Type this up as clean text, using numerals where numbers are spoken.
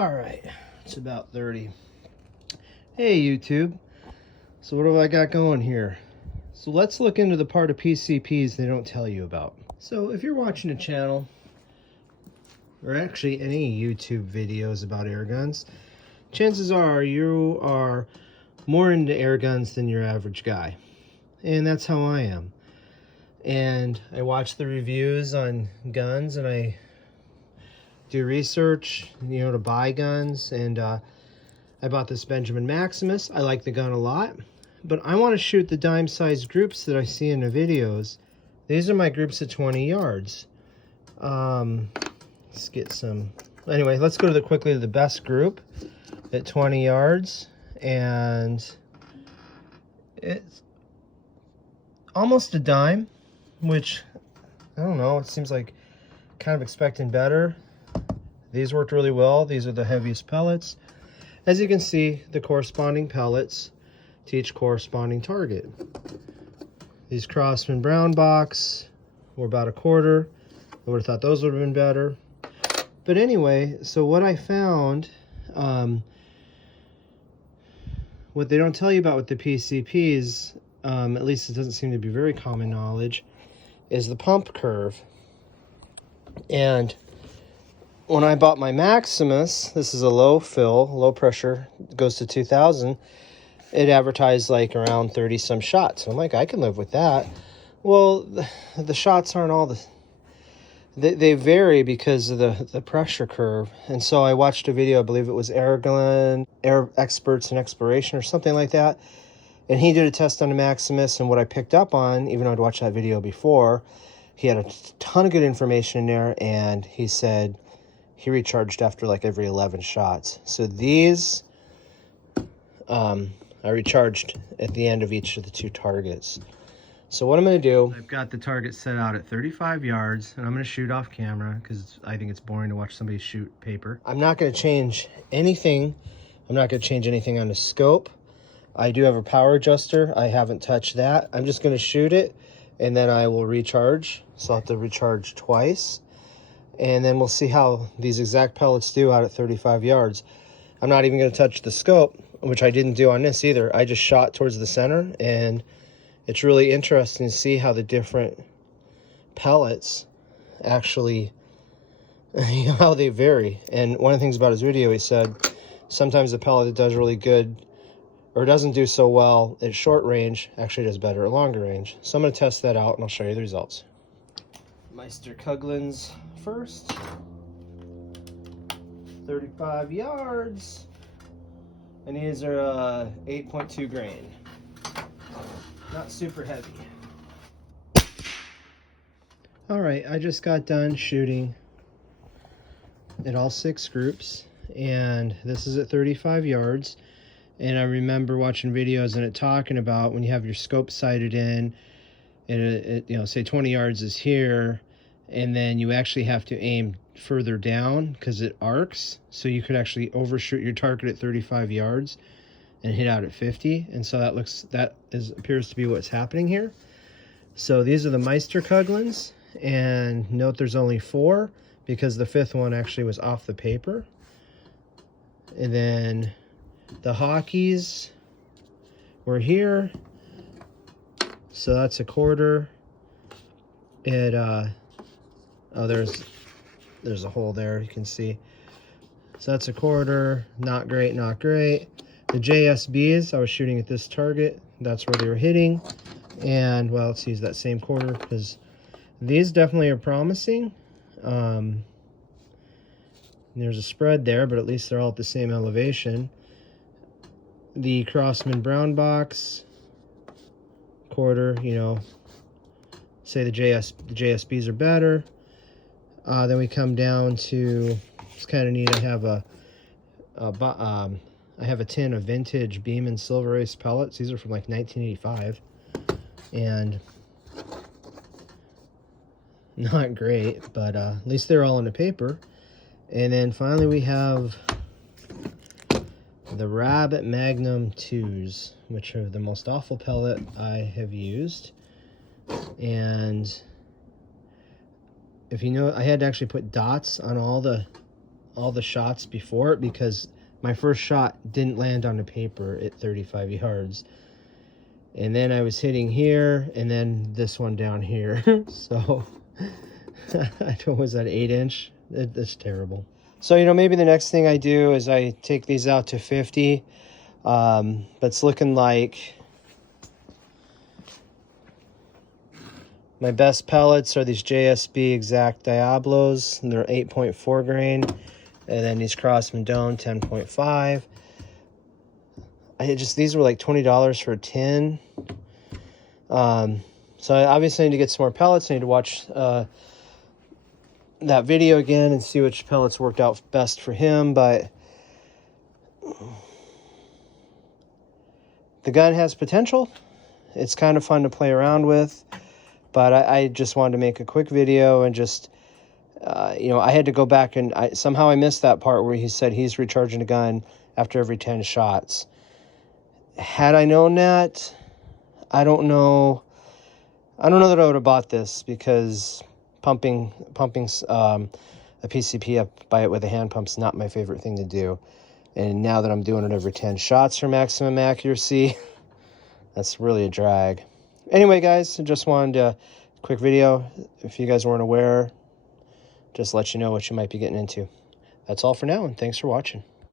All right, it's about 30. Hey YouTube, so what have I got going here? So let's look into the part of PCPs they don't tell you about. So if you're watching a channel, or actually any YouTube videos about air guns, chances are you are more into air guns than your average guy. And that's how I am. And I watch the reviews on guns and I do research, to buy guns. And I bought this Benjamin Maximus. I like the gun a lot, but I want to shoot the dime-sized groups that I see in the videos. These are my groups at 20 yards. Let's get some. Anyway, let's go quickly to the best group at 20 yards, and it's almost a dime, which I don't know. It seems like kind of expecting better. These worked really well. These are the heaviest pellets. As you can see, the corresponding pellets to each corresponding target. These Crosman brown box were about a quarter. I would have thought those would have been better. But anyway, so what I found, what they don't tell you about with the PCPs, at least it doesn't seem to be very common knowledge, is the pump curve. And when I bought my Maximus, this is a low fill, low pressure, goes to 2,000. It advertised like around 30 some shots. I'm like, I can live with that. Well, the shots aren't all they vary because of the pressure curve. And so I watched a video, I believe it was Air Experts in Exploration or something like that. And he did a test on the Maximus, and what I picked up on, even though I'd watched that video before, he had a ton of good information in there, and he said he recharged after like every 11 shots. So these, I recharged at the end of each of the two targets. So what I'm going to do, I've got the target set out at 35 yards, and I'm going to shoot off camera because I think it's boring to watch somebody shoot paper. I'm not going to change anything. I'm not going to change anything on the scope. I do have a power adjuster. I haven't touched that. I'm just going to shoot it, and then I will recharge. So I'll have to recharge twice. And then we'll see how these exact pellets do out at 35 yards. I'm not even going to touch the scope, which I didn't do on this either. I just shot towards the center, and it's really interesting to see how the different pellets actually, how they vary. And one of the things about his video, he said, sometimes the pellet that does really good or doesn't do so well at short range actually does better at longer range. So I'm going to test that out, and I'll show you the results. Meister Kuglins first, 35 yards, and these are 8.2 grain, not super heavy. All right, I just got done shooting at all 6 groups, and this is at 35 yards. And I remember watching videos and it talking about when you have your scope sighted in, and it say 20 yards is here, and then you actually have to aim further down because it arcs, so you could actually overshoot your target at 35 yards and hit out at 50. And so appears to be what's happening here. So these are the Meister Kuglins, and note there's only 4 because the 5th one actually was off the paper. And then the Hockeys were here, so that's a quarter. It oh, there's a hole there, you can see. So that's a quarter. Not great, not great. The JSBs, I was shooting at this target, that's where they were hitting. And well, let's use that same quarter because these definitely are promising. There's a spread there, but at least they're all at the same elevation. The Crosman brown box, quarter, say the JSBs are better. Then we come down to, it's kind of neat, I have a tin of vintage Beeman Silver Ace pellets. These are from like 1985, and not great, but at least they're all in the paper. And then finally we have the Rabbit Magnum 2s, which are the most awful pellet I have used. And if you know, I had to actually put dots on all the all the shots before it, because my first shot didn't land on the paper at 35 yards. And then I was hitting here, and then this one down here. So, I don't, was that 8-inch? That's terrible. So, you know, maybe the next thing I do is I take these out to 50. But it's looking like my best pellets are these JSB Exact Diablos, and they're 8.4 grain. And then these Crossman Doan, 10.5. These were like $20 for a tin. So I obviously need to get some more pellets. I need to watch that video again and see which pellets worked out best for him. But the gun has potential. It's kind of fun to play around with. But I just wanted to make a quick video and just, you know, I had to go back and somehow I missed that part where he said he's recharging a gun after every 10 shots. Had I known that, I don't know that I would have bought this, because pumping a PCP up by it with a hand pump is not my favorite thing to do. And now that I'm doing it every 10 shots for maximum accuracy, that's really a drag. Anyway, guys, I just wanted a quick video. If you guys weren't aware, just let you know what you might be getting into. That's all for now, and thanks for watching.